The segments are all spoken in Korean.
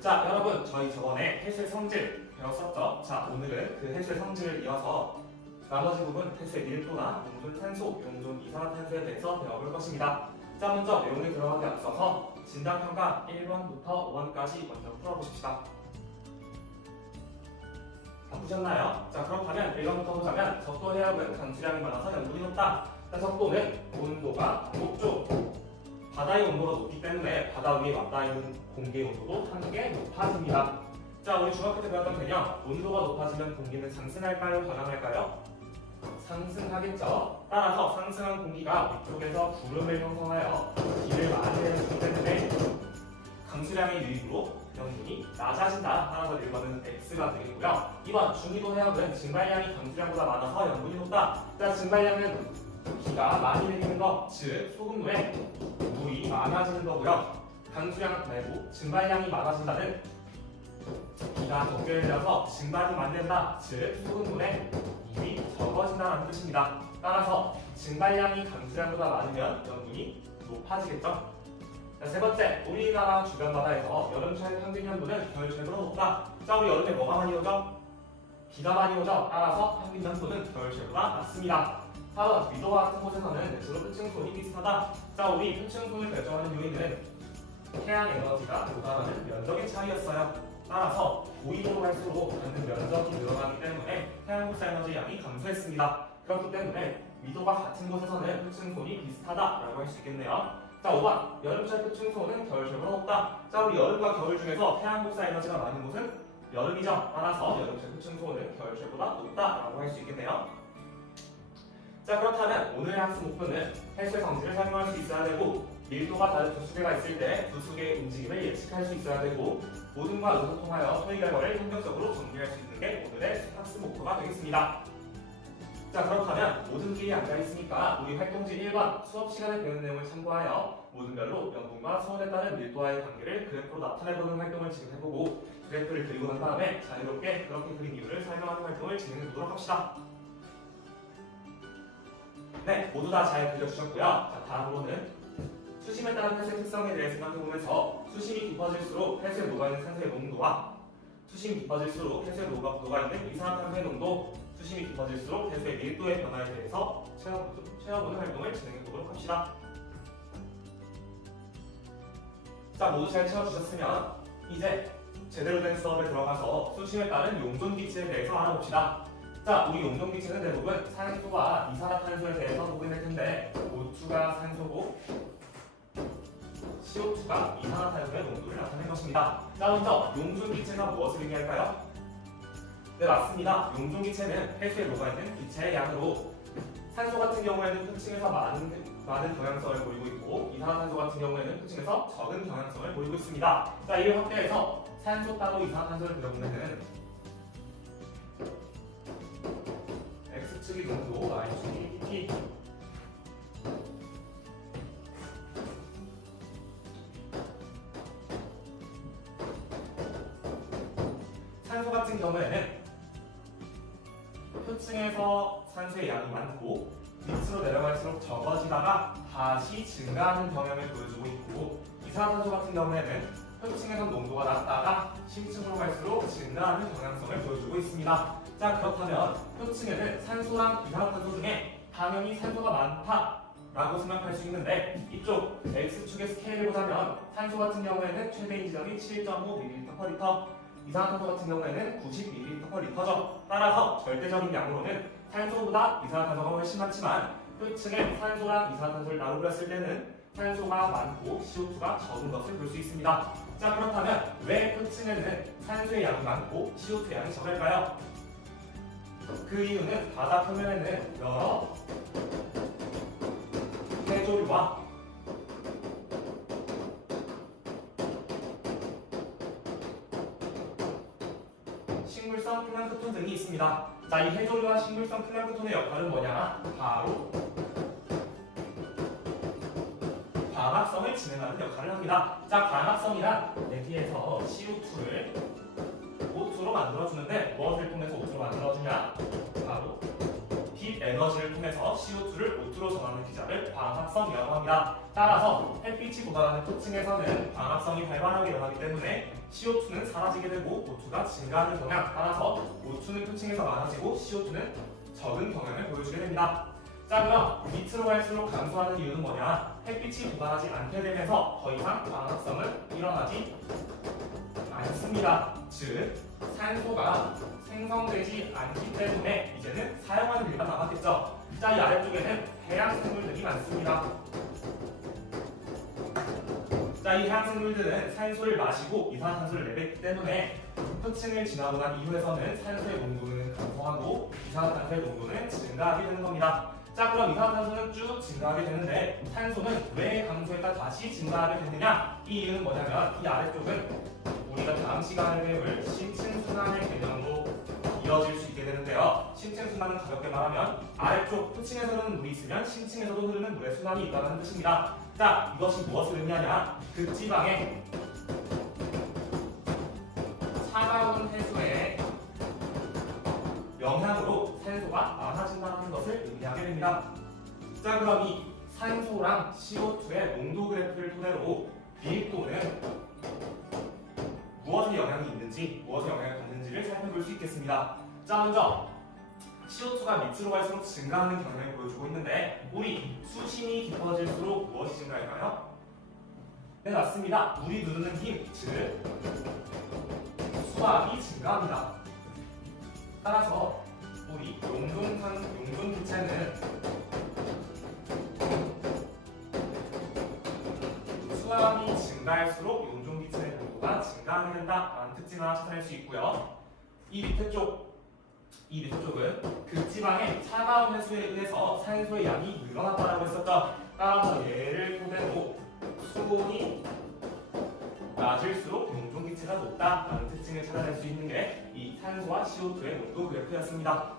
자, 여러분, 저희 저번에 해수의 성질 배웠었죠? 자, 오늘은 그 해수의 성질을 이어서 나머지 부분 해수의 밀도나 용존 산소, 용존 이산화탄소에 대해서 배워볼 것입니다. 자, 먼저 내용에 들어가기 앞서서 진단평가 1번부터 5번까지 먼저 풀어보십시다. 다 푸셨나요? 자, 그렇다면 1번부터 보자면 적도 해역은 강수량이 많아서 염분이 높다. 자, 적도는 온도가 높죠. 바다의 온도가 높기 때문에 바다 위에 맞닿아 있는 공기의 온도도 함께 높아집니다. 자, 우리 중학교 때 배웠던 개념, 온도가 높아지면 공기는 상승할까요? 하강할까요? 상승하겠죠. 따라서 상승한 공기가 위쪽에서 구름을 형성하여 비를 많이 내주기 때문에 강수량의 유입으로 염분이 낮아진다. 따라서 1번은 X가 되겠고요. 2번 중위도 해역은 증발량이 강수량보다 많아서 염분이 높다. 자, 증발량은 비가 많이 내리는 것, 즉 소금물에 물이 많아지는 거고요. 강수량 말고 증발량이 많아진다는 비가 적게 내려서 증발이 많이 된다, 즉 소금물에 물이 적어진다는 뜻입니다. 따라서 증발량이 강수량보다 많으면 염분이 높아지겠죠. 자, 세 번째, 우리나라 주변 바다에서 여름철 평균 염분은 겨울철보다 높다. 자, 우리 여름에 뭐가 많이 오죠? 비가 많이 오죠. 따라서 평균 염분은 겨울철보다 낮습니다. 4번, 위도와 같은 곳에서는 주로 표층손이 비슷하다. 자, 우리 표층손을 결정하는 요인은 태양 에너지가 도달하는 면적의 차이였어요. 따라서 고위도로 갈수록 받는 면적이 늘어나기 때문에 태양 복사 에너지 양이 감소했습니다. 그렇기 때문에 위도가 같은 곳에서는 표층손이 비슷하다라고 할 수 있겠네요. 자, 5번, 여름철 표층손은 겨울철보다 높다. 자, 우리 여름과 겨울 중에서 태양 복사 에너지가 많은 곳은 여름이죠. 따라서 여름철 표층손은 겨울철보다 높다라고 할 수 있겠네요. 자, 그렇다면 오늘의 학습 목표는 해수의 성질을 설명할 수 있어야 되고, 밀도가 다른 두 수계가 있을 때 두 수계의 움직임을 예측할 수 있어야 되고, 모든과 의소통하여 소위 결과를 현명적으로 정리할 수 있는 게 오늘의 학습 목표가 되겠습니다. 자, 그렇다면 모든 길이 앉아있으니까 우리 활동지 1번 수업 시간에 배운 내용을 참고하여 모든별로 염분과 수온에 따른 밀도와의 관계를 그래프로 나타내보는 활동을 지금 해보고, 그래프를 그리고 난 다음에 자유롭게 그렇게 그린 이유를 설명하는 활동을 진행해보도록 합시다. 네, 모두 다 잘 그려주셨고요. 자, 다음으로는 수심에 따른 해수의 특성에 대해 생각해보면서 수심이 깊어질수록 해수에 녹아있는 산소의 농도와 수심이 깊어질수록 해수에 녹아있는 이산화탄소의 농도, 수심이 깊어질수록 해수의 밀도의 변화에 대해서 채워보는 활동을 진행해보도록 합시다. 자, 모두 잘 채워주셨으면 이제 제대로 된 수업에 들어가서 수심에 따른 용존기체에 대해서 알아봅시다. 자, 우리 용존기체는 대부분 산소와 이산화탄소에 대해서 보게 될 텐데, O2가 산소고 CO2가 이산화탄소의 농도를 나타낸 것입니다. 자, 먼저 용존기체가 무엇을 의미할까요? 네, 맞습니다. 용존기체는 해수에 녹아있는 기체의 양으로 산소 같은 경우에는 표층에서 많은 경향성을 보이고 있고, 이산화탄소 같은 경우에는 표층에서 적은 경향성을 보이고 있습니다. 자, 이를 확대해서 산소 따로 이산화탄소를 그려보면은 X축이 농도, Y축이 pp. 산소 같은 경우에는 표층에서 산소의 양이 많고 밑으로 내려갈수록 적어지다가 다시 증가하는 경향을 보여주고 있고, 이산화탄소 같은 경우에는 표층에서 농도가 낮다가 심층으로 갈수록 증가하는 경향성을 보여주고 있습니다. 자, 그렇다면 표층에는 산소랑 이산화탄소 중에 당연히 산소가 많다라고 생각할 수 있는데, 이쪽 X축의 스케일을 보자면 산소 같은 경우에는 최대인 지점이 7.5ml/L, 이산화탄소 같은 경우에는 90ml/L죠. 따라서 절대적인 양으로는 산소보다 이산화탄소가 훨씬 많지만 표층에 산소랑 이산화탄소를 나눠 그렸을 때는 산소가 많고 CO2가 적은 것을 볼 수 있습니다. 자, 그렇다면 왜 표층에는 산소의 양이 많고 CO2의 양이 적을까요? 그 이유는 바다 표면에는 여러 해조류와 식물성 플랑크톤 등이 있습니다. 자, 이 해조류와 식물성 플랑크톤의 역할은 뭐냐? 바로 광합성을 진행하는 역할을 합니다. 자, 광합성이란 내기에서 CO2를 O2로 만들어주는데 무엇을 통해서 O2로 만들어주냐? 바로 빛 및 에너지를 통해서 CO2를 O2로 전하는 기자를 광합성이라고 합니다. 따라서 햇빛이 도달하는 토층에서는 광합성이 활발하게 일어나기 때문에 CO2는 사라지게 되고 O2가 증가하는 경향, 따라서 O2는 토층에서 많아지고 CO2는 적은 경향을 보여주게 됩니다. 자, 그럼 밑으로 갈수록 감소하는 이유는 뭐냐? 햇빛이 도달하지 않게 되면서 더 이상 광합성은 일어나지 않습니다. 즉, 산소가 생성되지 않기 때문에 이제는 사용하는 일만 남았겠죠. 자, 이 아래쪽에는 해양 생물들이 많습니다. 자, 이 해양 생물들은 산소를 마시고 이산화탄소를 내뱉기 때문에 토층을 지나고 난 이후에서는 산소의 농도는 감소하고 이산화탄소의 농도는 증가하게 되는 겁니다. 자, 그럼 이산화탄소는 쭉 증가하게 되는데 산소는 왜 감소했다 다시 증가하게 되느냐? 이 이유는 뭐냐면 이 아래쪽은 우리가 다음 시간에 배울 심층순환의 개념으로 이어질 수 있게 되는데요. 심층순환은 가볍게 말하면 아래쪽 토층에서 흐르는 물이 있으면 심층에서도 흐르는 물의 순환이 있다는 뜻입니다. 자, 이것이 무엇을 의미하냐? 극지방의 차가운 해수의 영향으로 산소가 많아진다는 것을 의미하게 됩니다. 자, 그럼 이 산소랑 CO2의 농도 그래프를 토대로 밀도는 무엇에 영향이 있는지, 무엇에 영향을 받는지를 살펴볼 수 있겠습니다. 자, 먼저 CO2가 밑으로 갈수록 증가하는 경향을 보여주고 있는데 우리 수심이 깊어질수록 무엇이 증가할까요? 네, 맞습니다. 물이 누르는 힘, 즉 수압이 증가합니다. 따라서 우리 용존 기체는 수압이 증가할수록 용존 기체의 농도가 증가하게 된다라는 특징을 하나 찾아낼 수 있고요. 이 밑에 쪽은 극지방의 차가운 해수에 의해서 산소의 양이 늘어났다고 했었죠. 따라서 얘를 토대로 수온이 낮을수록 용존 기체가 높다라는 특징을 찾아낼 수 있는 게 이 산소와 CO2의 농도 그래프였습니다.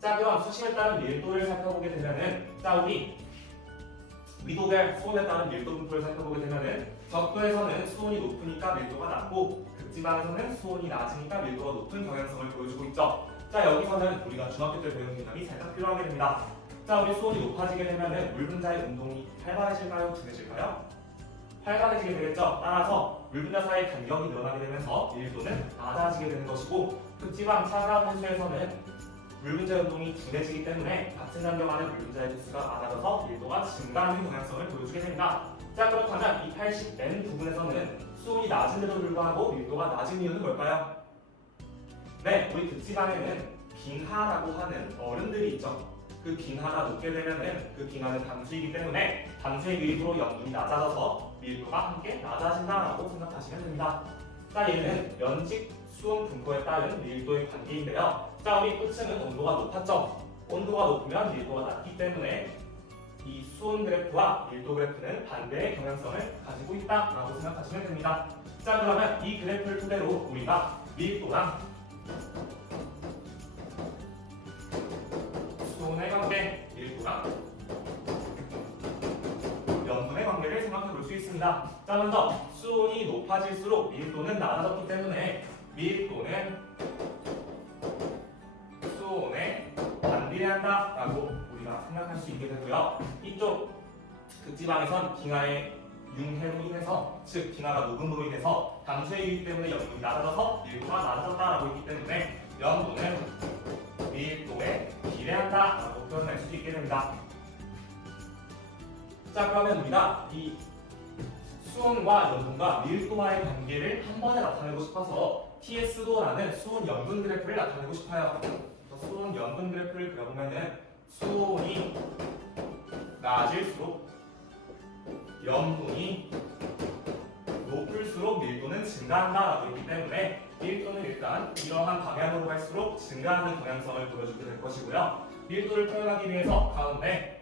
자, 그럼 수심에 따른 밀도를 살펴보게 되면은, 자, 우리 위도별 수온에 따른 밀도 분포를 살펴보게 되면은 적도에서는 수온이 높으니까 밀도가 낮고 극지방에서는 수온이 낮으니까 밀도가 높은 경향성을 보여주고 있죠. 자, 여기서는 우리가 중학교 때 배운 개념이 살짝 필요하게 됩니다. 자, 우리 수온이 높아지게 되면은 물 분자의 운동이 활발해질까요? 둔해질까요? 활발해지게 되겠죠. 따라서 물 분자 사이의 간격이 늘어나게 되면서 밀도는 낮아지게 되는 것이고 극지방 차가운 해수에서는 물 분자 운동이 둔해지기 때문에 같은 간격 안에 물 분자의 개수가 많아져서 밀도가 증가하는 경향성을 보여주게 됩니다. 자, 그렇다면 이 80N 부분에서는 수온이 낮은데도 불구하고 밀도가 낮은 이유는 뭘까요? 네, 우리 극지방에는 빙하라고 하는 얼음들이 있죠. 그 빙하가 녹게 되면은 그 빙하는 담수이기 때문에 담수의 유입으로 염분이 낮아져서 밀도가 함께 낮아진다라고 생각하시면 됩니다. 자, 얘는 연직 수온 분포에 따른 밀도의 관계인데요. 자, 우리 토층은 온도가 높았죠. 온도가 높으면 밀도가 낮기 때문에 이 수온 그래프와 밀도 그래프는 반대의 경향성을 가지고 있다라고 생각하시면 됩니다. 자, 그러면 이 그래프를 토대로 우리가 밀도랑 수온의 관계, 밀도랑 염분의 관계를 생각해 볼 수 있습니다. 자, 먼저 수온이 높아질수록 밀도는 낮아졌기 때문에 밀도는 수온에 반비례한다라고 우리가 생각할 수 있게 되고요. 이쪽 극지방에선 빙하의 융해로 인해서, 즉 빙하가 녹음으로 인해서 담수의 유입 때문에 염분이 낮아져서 밀도가 낮아졌다라고 했기 때문에 염분은 밀도에 비례한다라고 표현할 수 있게 됩니다. 자, 그러면 우리가 이 수온과 염분과 밀도와의 관계를 한 번에 나타내고 싶어서 TS도라는 수온 염분 그래프를 나타내고 싶어요. 수온 염분 그래프를 그려보면은 수온이 낮을수록 염분이 높을수록 밀도는 증가한다라고 했기 때문에 밀도는 일단 이러한 방향으로 갈수록 증가하는 경향성을 보여주게 될 것이고요. 밀도를 표현하기 위해서 가운데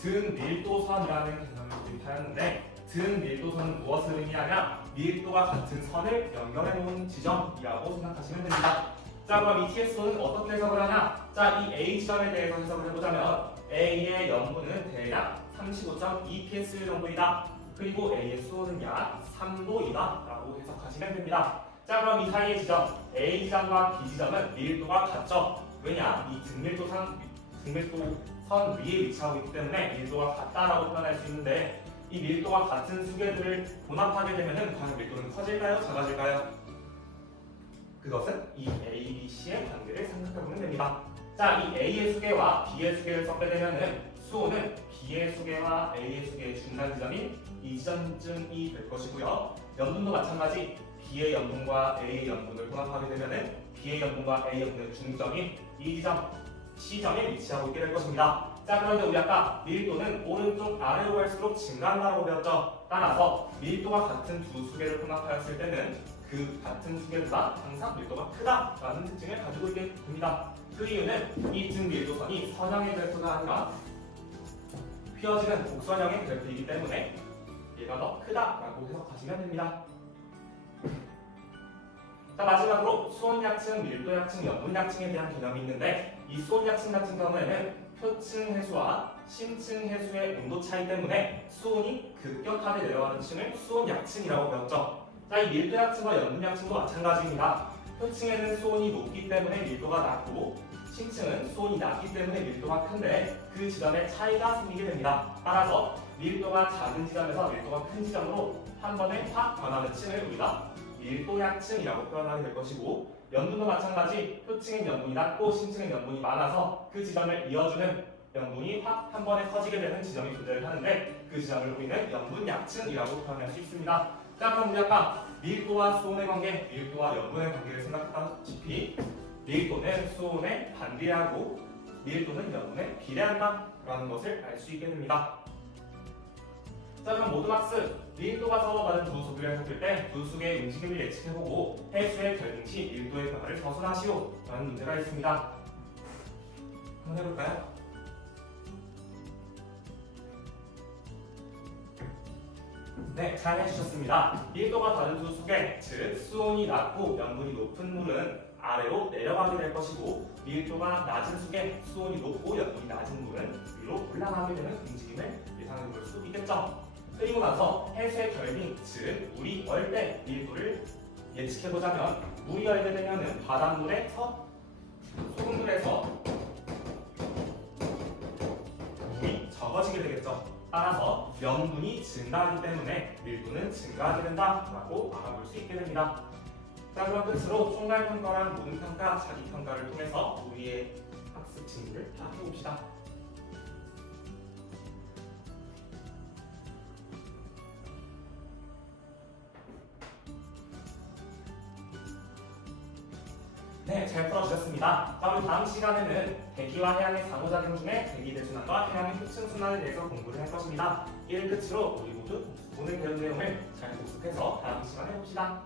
등 밀도선이라는 개념을 도입하였는데 등 밀도선은 무엇을 의미하냐? 밀도가 같은 선을 연결해 놓은 지점이라고 생각하시면 됩니다. 자, 그럼 이 TS도는 어떻게 해석을 하냐? 자, 이 A 지점에 대해서 해석을 해보자면 A의 염분은 대략 35.2 psl 정도이다. 그리고 A의 수온은 약 3도이다 라고 해석하시면 됩니다. 자, 그럼 이 사이의 지점 A 지점과 B 지점은 밀도가 같죠. 왜냐? 이 등밀도선 위에 위치하고 있기 때문에 밀도가 같다라고 표현할 수 있는데, 이 밀도가 같은 수계들을 혼합하게 되면은 과연 밀도는 커질까요? 작아질까요? 그것은 이 A, B, C의 관계를 생각해보면 됩니다. 자, 이 A의 수계와 B의 수계를 섞게 되면은 수온은 B의 수계와 A의 수계의 중간 지점인 이 지점쯤이 될 것이고요. 염분도 마찬가지. B의 염분과 A의 염분을 혼합하게 되면은 B의 염분과 A의 염분의 중점인 이 지점 C점에 위치하고 있게 될 것입니다. 자, 그런데 우리 아까 밀도는 오른쪽 아래로 갈수록 증가한다고 배웠죠. 따라서 밀도가 같은 두 수계를 혼합하였을 때는 그 같은 수계보다 항상 밀도가 크다라는 특징을 가지고 있게 됩니다. 그 이유는 이 등밀도선이 선형의 그래프가 아니라 휘어지는 곡선형의 그래프이기 때문에 얘가 더 크다라고 해석하시면 됩니다. 자, 마지막으로 수온약층, 밀도약층, 염분약층에 대한 개념이 있는데, 이 수온약층 같은 경우에는 표층 해수와 심층 해수의 온도 차이 때문에 수온이 급격하게 내려가는 층을 수온약층이라고 배웠죠. 자, 이 밀도약층과 염분약층도 마찬가지입니다. 표층에는 수온이 높기 때문에 밀도가 낮고, 심층은 수온이 낮기 때문에 밀도가 큰데 그 지점에 차이가 생기게 됩니다. 따라서 밀도가 작은 지점에서 밀도가 큰 지점으로 한 번에 확 변하는 층을 우리가 밀도약층이라고 표현하게 될 것이고, 염분도 마찬가지. 표층엔 염분이 낮고 심층엔 염분이 많아서 그 지점을 이어주는 염분이 확 한 번에 커지게 되는 지점이 존재를 하는데, 그 지점을 우리는 염분약층이라고 표현할 수 있습니다. 자, 그럼 우리 아까 밀도와 수온의 관계, 밀도와 염분의 관계를 생각했다시피 밀도는 수온에 반비례하고 밀도는 염분에 비례한다라는 것을 알 수 있게 됩니다. 자, 그럼 모든 학습, 밀도가 서로 다른 두 수기를 섞을 때 두 수기의 움직임을 예측해보고 해수의 결빙 시 밀도의 변화를 서술하시오 라는 문제가 있습니다. 한번 해볼까요? 네, 잘 해주셨습니다. 밀도가 다른 두 수계, 즉 수온이 낮고 염분이 높은 물은 아래로 내려가게 될 것이고, 밀도가 낮은 수계, 수온이 높고 염분이 낮은 물은 위로 올라가게 되는 움직임을 예상해 볼 수 있겠죠. 그리고 나서 해수의 결빙, 즉 물이 얼 때 밀도를 예측해보자면, 물이 얼게 되면 바닷물에서 소금물에서 물이 적어지게 되겠죠. 따라서 염분이 증가하기 때문에 밀도는 증가하게 된다라고 알아볼 수 있게 됩니다. 자, 그럼 끝으로 총괄평가랑 모든평가, 자기평가를 통해서 우리의 학습 진도를 파악해봅시다. 네, 잘 풀어주셨습니다. 자, 우리 다음 시간에는 대기와 해양의 상호작용 중에 대기 대순환과 해양의 표층순환에 대해서 공부를 할 것입니다. 이를 끝으로 우리 모두 오늘 배운 내용을 잘 복습해서 다음 시간에 봅시다.